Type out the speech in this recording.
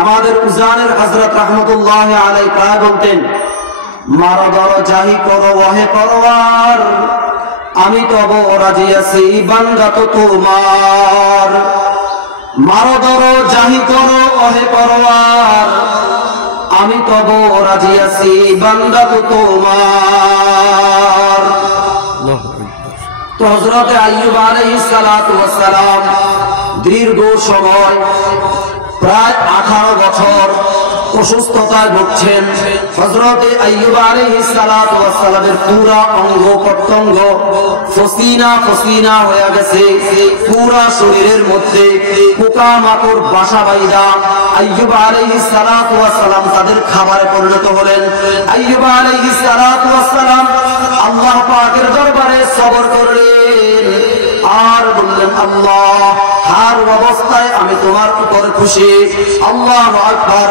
আমাদের উজানের হযরত রাহমাতুল্লাহি আলাইহি প্রায় বলতেন, মারা ধরো জাহি করো ওহে পরওয়ার, আমি তব রাজি আছি বান্দা তো তোমার। মারো ধরো জাহি করো ওহে পরওয়ার, আমি তব রাজি আছি বান্দা তো তোমার। তো হযরত আইয়ুব আলাইহিস সালাতু ওয়াস সালাম দীর্ঘ সময় প্রায় 18 বছর অসুস্থতায় ভুগছেন। হযরত আইয়ুব আলাইহিস সালাতু ওয়াস সালামের পুরা অঙ্গ প্রত্যঙ্গ ফসিনা ফসিনা হয়ে গেছে, পুরা শরীরের মধ্যে পোকামাকড় বাসা বাইদা আইয়ুব আলাইহিস সালাতু ওয়াস সালাম তাদের খাবারে পরিণত হলেন। আইয়ুব আলাইহিস সালাতু ওয়াস সালাম আল্লাহ পাকের দরবারে সবর করলেন আর বললেন, আল্লাহ, হার অবস্থায় আমি তোমার উপর খুশি। আল্লাহু আকবার।